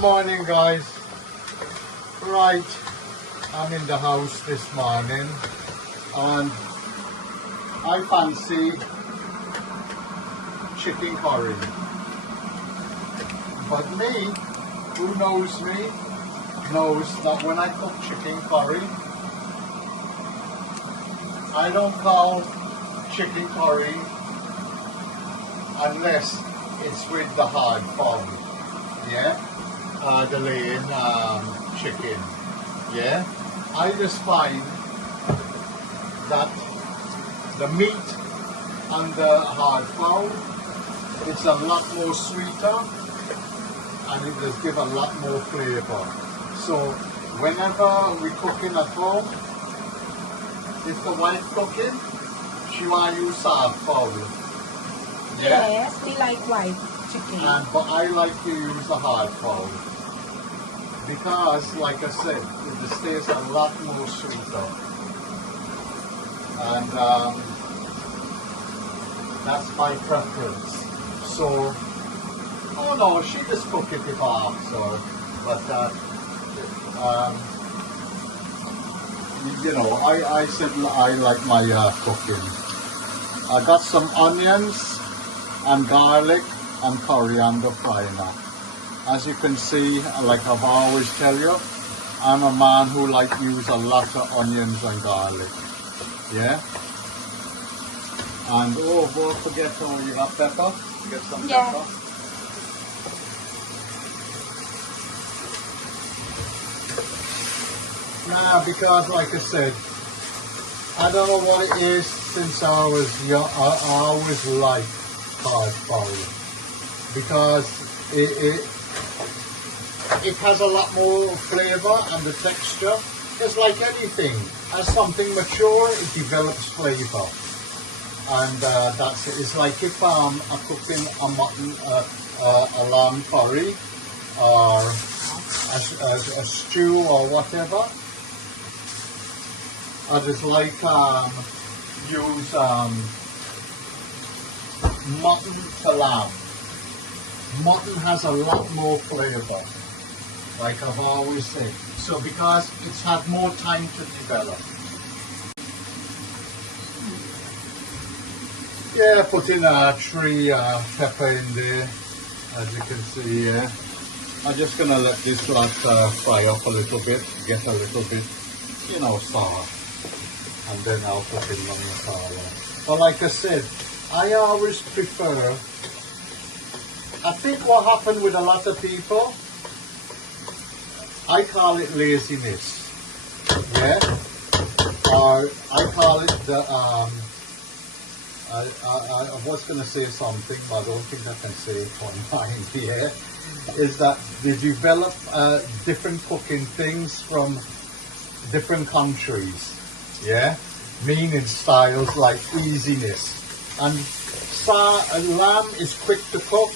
Good morning, guys. Right, I'm in the house this morning and I fancy chicken curry. But me, who knows me, knows that when I cook chicken curry, I don't call chicken curry unless it's with the hard fowl. Yeah, the laying chicken. Yeah, I just find that the meat and the hard fowl, it's a lot more sweeter and it does give a lot more flavor. So whenever we cooking at home, if the wife cooking, she want to use hard fowl. Yeah? Yes, we like white chicken. But I like to use the hard fowl because, like I said, it just tastes a lot more sweeter. And that's my preference. So, oh no, she just cook it if I ask her. But you know, I said I like my cooking. I got some onions and garlic and coriander frying up. As you can see, like I've always tell you, I'm a man who like use a lot of onions and garlic. Yeah. And oh, don't forget, you got pepper. Get some pepper. Nah, because like I said, I don't know what it is. Since I was young, I always liked hard fowl because it has a lot more flavor and the texture. It's like anything. As something mature, it develops flavor, and that's it. It's like if I'm cooking a mutton, a lamb curry, or a stew or whatever. I just like use mutton to lamb. Mutton has a lot more flavor, like I've always said. So because it's had more time to develop. Yeah, put in 3 pepper in there, as you can see here. I'm just gonna let this lot fry up a little bit, get a little bit, you know, sour. And then I'll put in the masala. But like I said, I always prefer, I think what happened with a lot of people, I call it laziness, yeah? Or I call it the, I was going to say something, but I don't think I can say it online here, is that they develop different cooking things from different countries. Yeah, meaning styles like easiness, and lamb is quick to cook.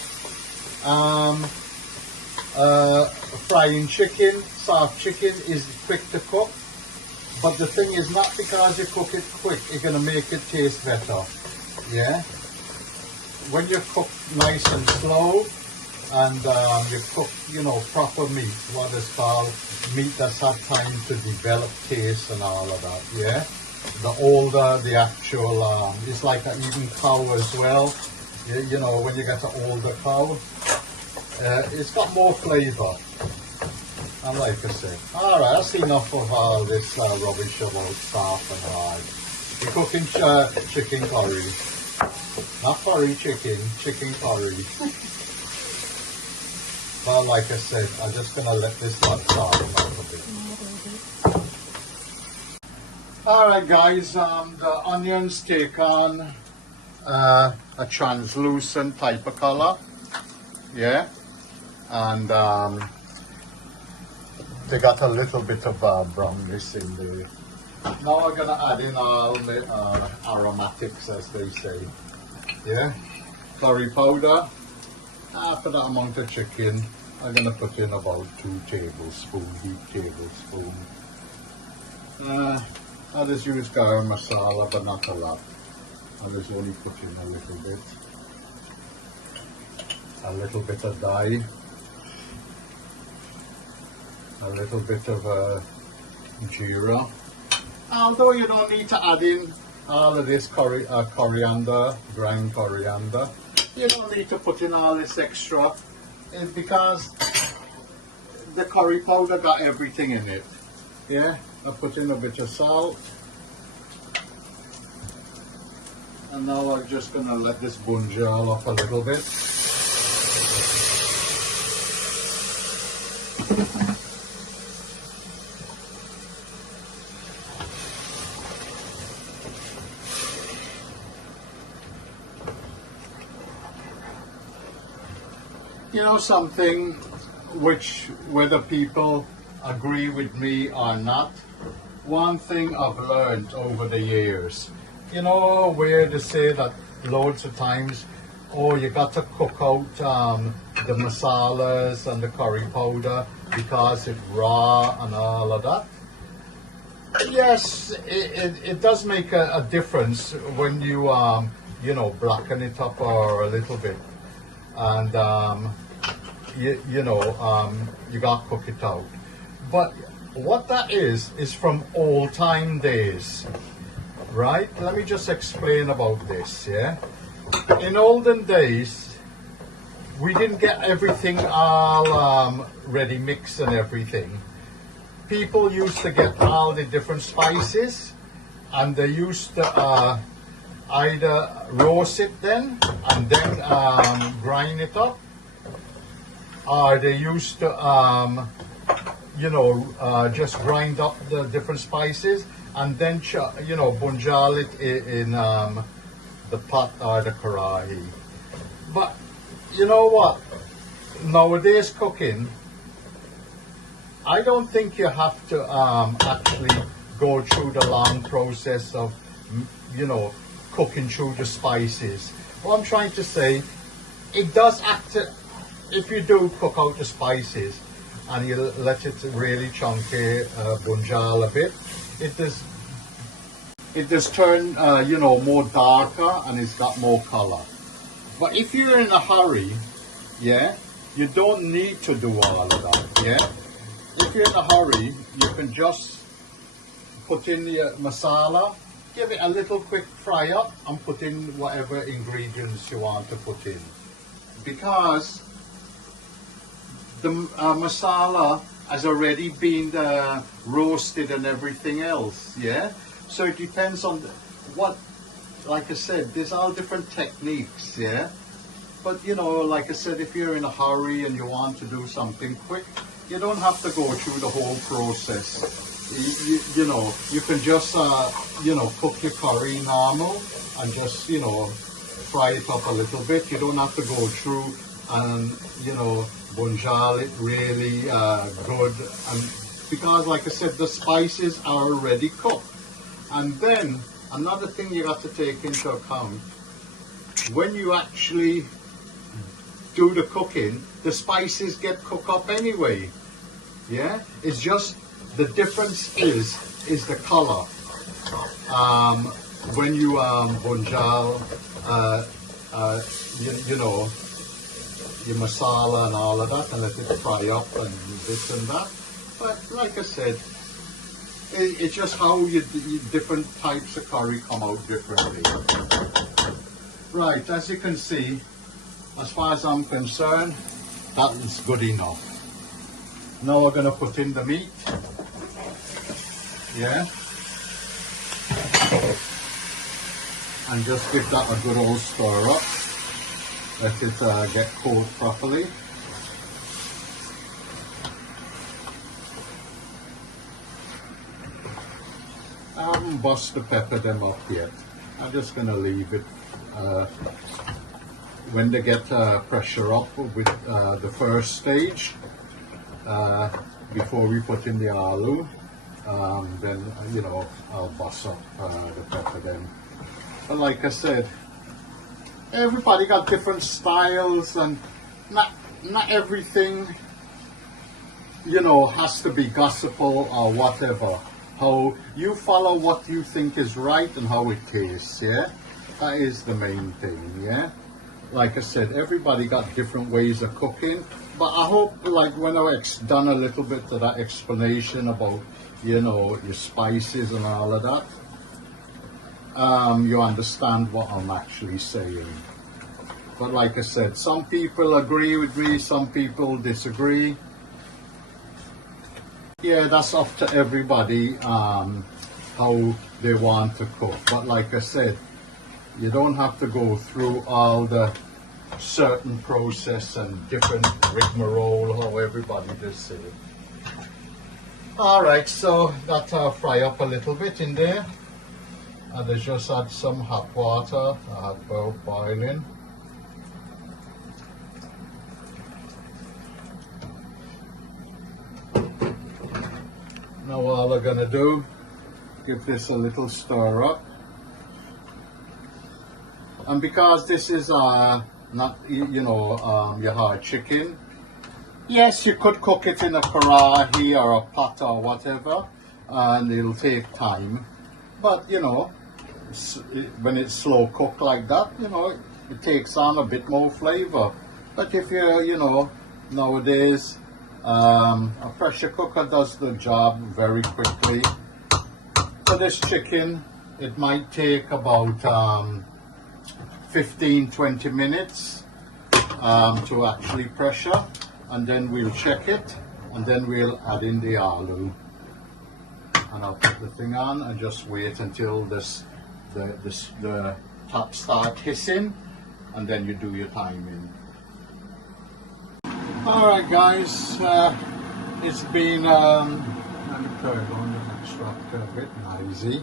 Frying chicken, soft chicken is quick to cook. But the thing is, not because you cook it quick, it's gonna make it taste better. Yeah, when you cook nice and slow, and you cook, you know, proper meat, what is called meat that's had time to develop taste and all of that. Yeah, the older the actual, it's like even cow as well. You know, when you get an older cow, it's got more flavor. And like I said, all right, that's enough of all this rubbish about stuff and all. We're cooking chicken curry, not curry chicken, chicken curry. Well, like I said, I'm just going to let this lot sour up a bit. Alright guys, the onions take on a translucent type of color. Yeah. And they got a little bit of brownness in there. Now I'm going to add in all the aromatics, as they say. Yeah. Curry powder. After that amount of chicken, I'm going to put in about 2 tablespoons, heat tablespoon. I just use garam masala, but not a lot. I just only put in a little bit. A little bit of dye. a little bit of jeera. Although you don't need to add in all of this coriander, ground coriander. You don't need to put in all this extra because the curry powder got everything in it. Yeah, I put in a bit of salt. And now I'm just going to let this bunjal off a little bit. You know something which, whether people agree with me or not, one thing I've learned over the years, you know, where they say that loads of times, oh, you got to cook out the masalas and the curry powder because it's raw and all of that. Yes, it does make a difference when you, you know, blacken it up or a little bit. And, you know, you got to cook it out. But what that is from old time days. Right, let me just explain about this, yeah? In olden days, we didn't get everything all ready mixed and everything. People used to get all the different spices and they used to either roast it then and then grind it up, or they used to, you know, just grind up the different spices and then, you know, bunjal it in the pot or the karahi. But you know what? Nowadays cooking, I don't think you have to actually go through the long process of, you know, cooking through the spices. What I'm trying to say, it does act, if you do cook out the spices and you let it really chunky bunjal a bit, it does turn, you know, more darker and it's got more color. But if you're in a hurry, yeah, you don't need to do all of that, yeah. If you're in a hurry, you can just put in the masala, give it a little quick fry up and put in whatever ingredients you want to put in. Because the masala has already been roasted and everything else, yeah? So it depends on what, like I said, there's all different techniques, yeah? But you know, like I said, if you're in a hurry and you want to do something quick, you don't have to go through the whole process. You know, you can just, you know, cook your curry normal and just, you know, fry it up a little bit. You don't have to go through and, you know, bunjal it really good. And because, like I said, the spices are already cooked. And then, another thing you have to take into account, when you actually do the cooking, the spices get cooked up anyway. Yeah, it's just the difference is the color. When you bunjal, you know, your masala and all of that, and let it fry up and this and that. But like I said, it's just how you different types of curry come out differently. Right, as you can see, as far as I'm concerned, that is good enough. Now we're going to put in the meat. Yeah. And just give that a good old stir up. Let it get cooked properly. I haven't bust the pepper them up yet. I'm just going to leave it. When they get pressure up with the first stage, before we put in the aloo, then, you know, I'll bust up the pepper then. But like I said, everybody got different styles, and not everything, you know, has to be gospel or whatever. How you follow what you think is right and how it tastes, yeah? That is the main thing, yeah? like I said, everybody got different ways of cooking. But I hope, like, when I've done a little bit of that explanation about, you know, your spices and all of that, you understand what I'm actually saying. But like I said, some people agree with me, some people disagree. Yeah, that's up to everybody, how they want to cook. But like I said, you don't have to go through all the certain process and different rigmarole, how everybody does say it. Alright, so that'll fry up a little bit in there. And I just add some hot water, boiling. Now all I'm gonna do, give this a little stir up. And because this is not, you know, your hard chicken, yes, you could cook it in a karahi or a pot or whatever, and it'll take time. But you know, when it's slow cooked like that, you know, it takes on a bit more flavor. But if you're, you know, nowadays, a pressure cooker does the job very quickly. For this chicken, it might take about 15-20 minutes to actually pressure, and then we'll check it, and then we'll add in the aloo. And I'll put the thing on and just wait until the top start hissing, and then you do your timing. Alright guys, it's been, let me turn it on the extractor a bit noisy.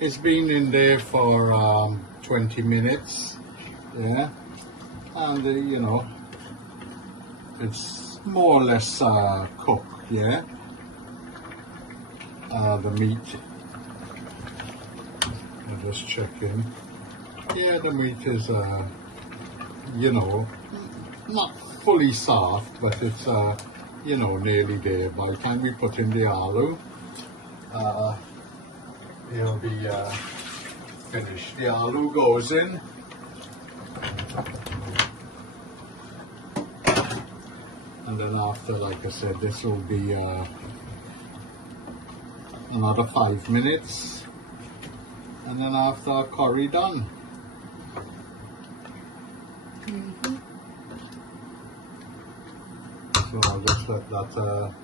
It's been in there for 20 minutes, yeah, and you know, it's more or less cooked, yeah, the meat. I'm just checking. Yeah, the meat is, you know, not fully soft, but it's, you know, nearly there. By the time we put in the aloo, it'll be finished. The aloo goes in. And then after, like I said, this will be another 5 minutes. And then after, curry done. So I'll just let that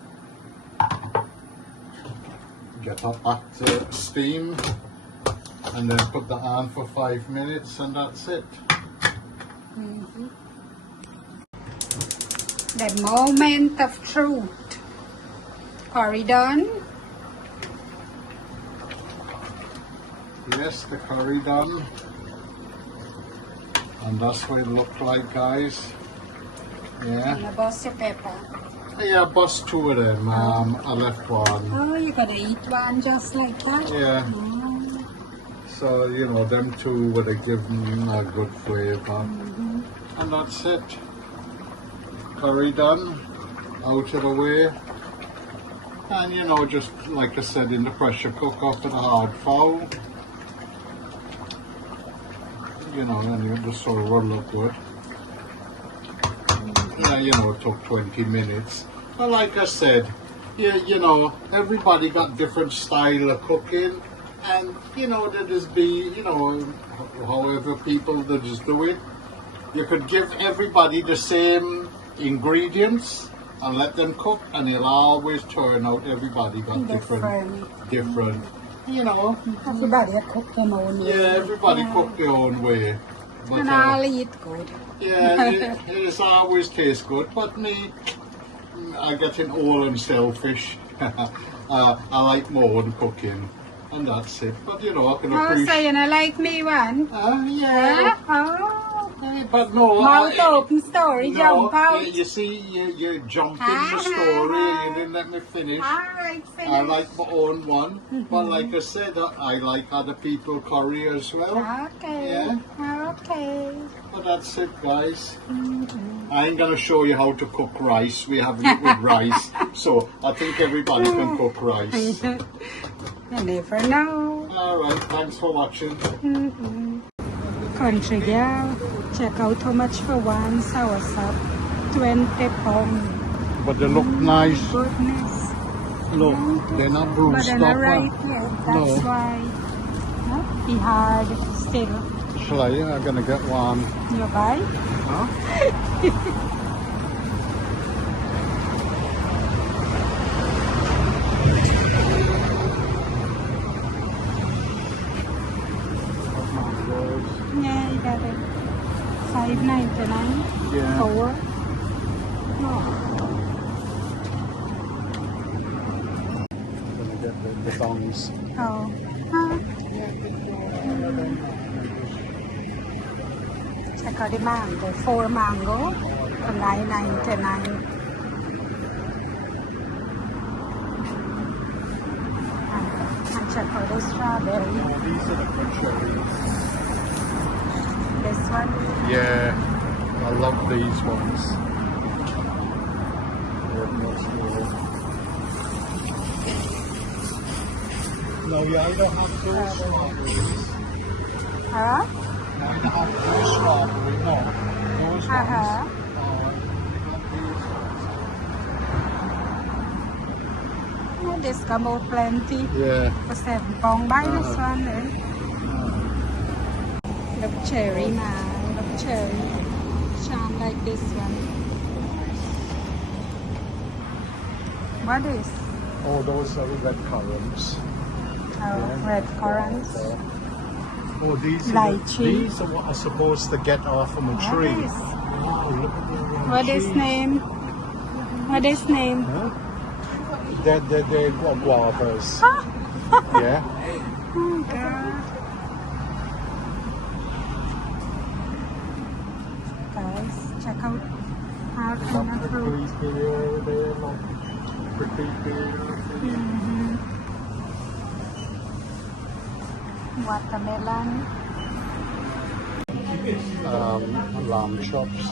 get up back to steam, and then put that on for 5 minutes, and that's it. The moment of truth. Curry done. Yes, the curry done. And that's what it looked like, guys. Yeah. And a bus of pepper. Yeah, I bust 2 of them. I left one. Oh, you're gonna eat one just like that? Yeah. So, you know, them 2 would have given a good flavor. And that's it. Curry done. Out of the way. And, you know, just like I said, in the pressure cooker for the hard fowl. You know, and the sort will look good. Yeah, you know, it took 20 minutes. But like I said, yeah, you know, everybody got different style of cooking, and you know, there just be, you know, however people that just do it. You could give everybody the same ingredients and let them cook, and it'll always turn out everybody got different. You know, everybody cook their own way. Yeah, everybody cook their own way. But, and I'll eat good. Yeah, it always tastes good, but me, I get in old and selfish. I like my own cooking, and that's it. But you know, I can appreciate. Oh, so you know, like me one? Yeah. Oh. But no, mouth open story, no, jump out. You see, you jumped in the story, and you didn't let me finish. Alright, finish. I like my own one, but like I said, I like other people curry as well. Okay. Yeah. Okay. But that's it, guys. I ain't gonna show you how to cook rice. We have it with rice, so I think everybody can cook rice. You never know. All right, thanks for watching. Country girl. Check out how much for one soursop. 20 pounds. But they look nice. Goodness. Look, they're not But bruised they're up. not right yet. That's No. why. No? Be hard still. Shall I? I'm gonna get one. You buy? Huh? Yeah, you got it. $5.99. Yeah. 4. No. I'm gonna get the thongs. Oh. Huh? Check out the mango. 4 mango for $9.99. And check out the strawberry. These are the good cherries. This one. Yeah, I love these ones. They're much more. No, you either have those strawberries. Huh? You either have those strawberries. No, those ones. Oh, this come out plenty. Yeah. For 7 pounds. Buy this one then. Look cherry man. Look cherry. Charm like this one. What is? Oh, those are red currants. Oh, red currants. Oh, these Lychee. are what are supposed to get off from a What tree. is? Oh, look at the What is name? What is name? Huh? They're guavas. Yeah. Oh God. Guys, check out our kind of fruit. Watermelon. Lamb chops.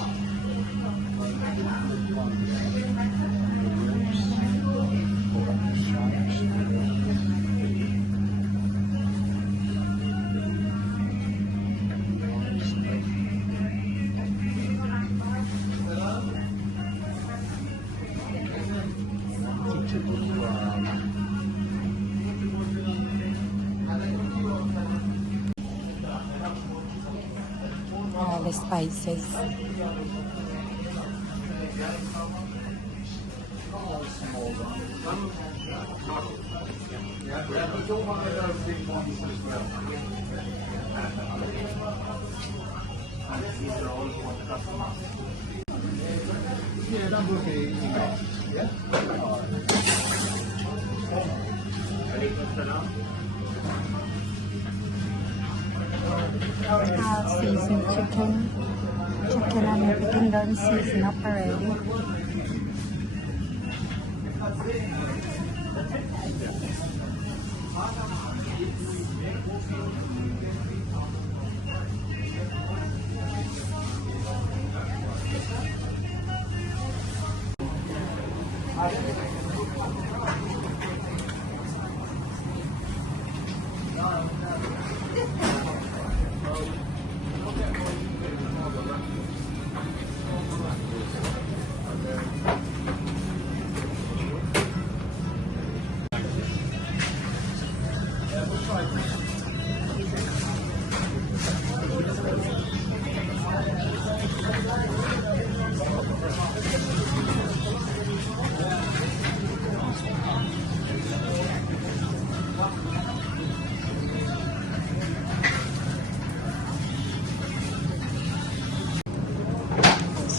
All the spices. Yeah, that would be enough. Yeah. Seasoned chicken. Chicken and everything done seasoned up already.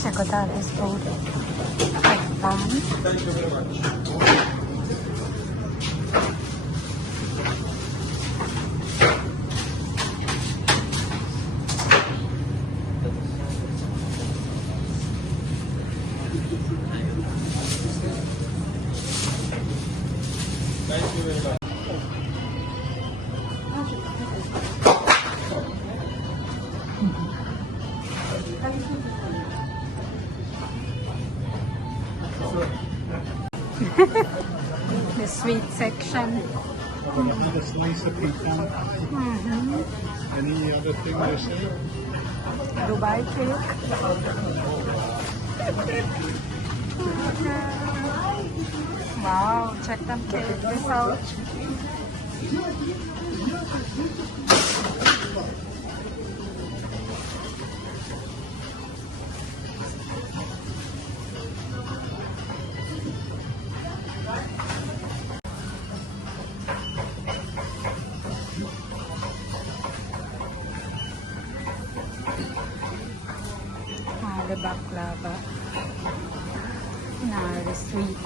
Check out all this food. Eggplant. Thank you very much. Thank you very much. The sweet section. This nicer pecan. Any other thing you say? Dubai cake. Wow, check them cake this out. The baklava. Now the sweet.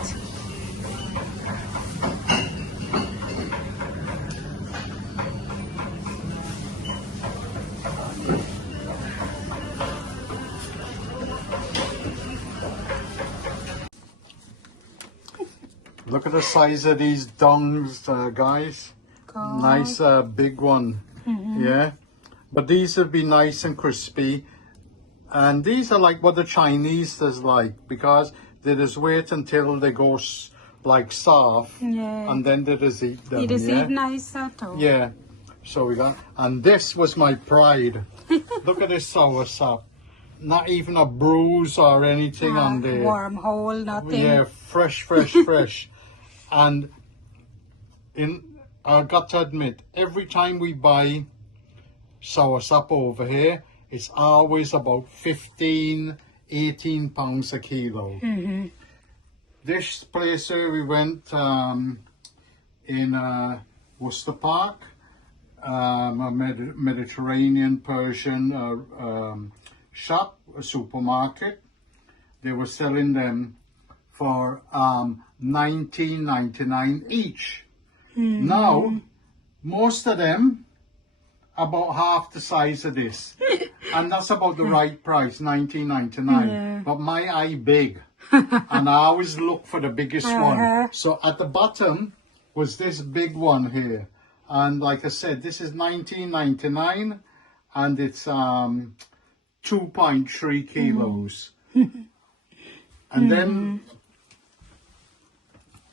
Look at the size of these dongs, guys. God. Nice big one. Yeah. But these would be nice and crispy. And these are like what the Chinese is like, because they just wait until they go like soft, Yeah. and then they just eat them. It is yeah? nice too. Yeah. So we got, and this was my pride. Look at this sour sap. Not even a bruise or anything on there. Wormhole, nothing. Yeah, fresh. And I got to admit, every time we buy sour sap over here, it's always about 15, 18 pounds a kilo. This place where we went in Worcester Park, a Mediterranean Persian shop, a supermarket, they were selling them for $19.99 each. Now, most of them about half the size of this, and that's about the right price, $19.99. Yeah. But my eye big, and I always look for the biggest one. So at the bottom was this big one here, and like I said, this is $19.99, and it's 2.3 kilos. And then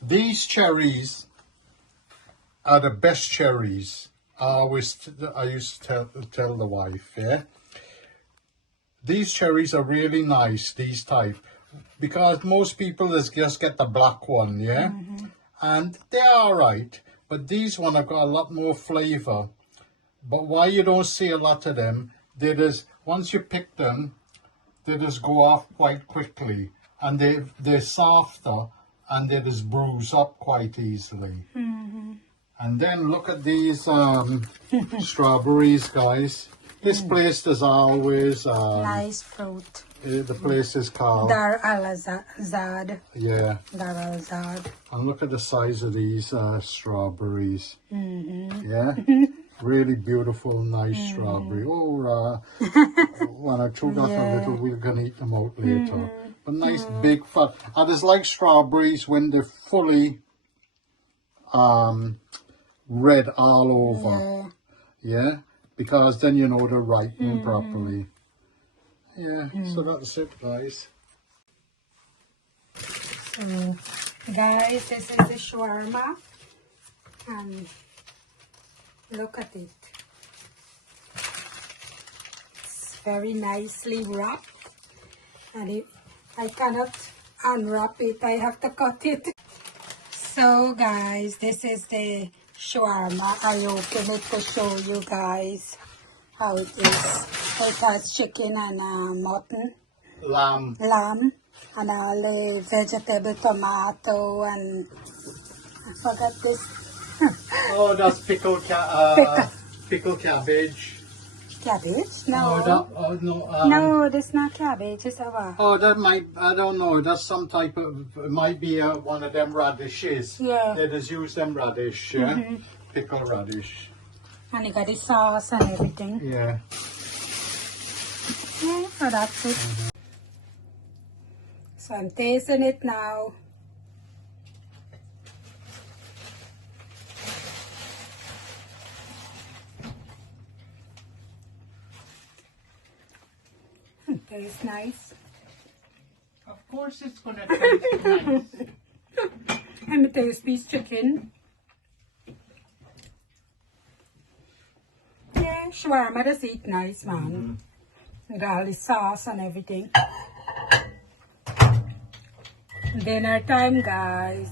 these cherries are the best cherries. I used to tell the wife, yeah, these cherries are really nice, these type, because most people just get the black one, yeah, and they're all right, but these one have got a lot more flavor. But why you don't see a lot of them, they just, once you pick them, they just go off quite quickly, and they're softer, and they just bruise up quite easily. And then look at these strawberries, guys. This place is always nice fruit. the place is called Dar al-Zad. Yeah. Dar al-Zad. And look at the size of these strawberries. Yeah, really beautiful, nice strawberry. Oh, when I took off a little, we're gonna eat them out later. But nice big fat. And it's like strawberries when they're fully red all over. Yeah, because then you know they're ripening properly. Yeah, so that's it, guys. So, guys, this is the shawarma, and look at it. It's very nicely wrapped, and I cannot unwrap it. I have to cut it. So, guys, this is the shawarma. I open it to show you guys how it is. It has chicken and mutton. Lamb. And all the vegetable, tomato, and I forgot this. Oh, that's pickled cabbage. Cabbage? No. No, That's not cabbage. It's a Oh, that might, I don't know, that's some type of, it might be one of them radishes. Yeah. They just use them radish, yeah? Pickled radish. And you got the sauce and everything. Yeah. Yeah, so that's it. So I'm tasting it now. It tastes nice. Of course it's gonna taste nice. Let me taste this chicken. Yeah, shawarma does eat nice, man. garlic sauce and everything. Dinner time, guys.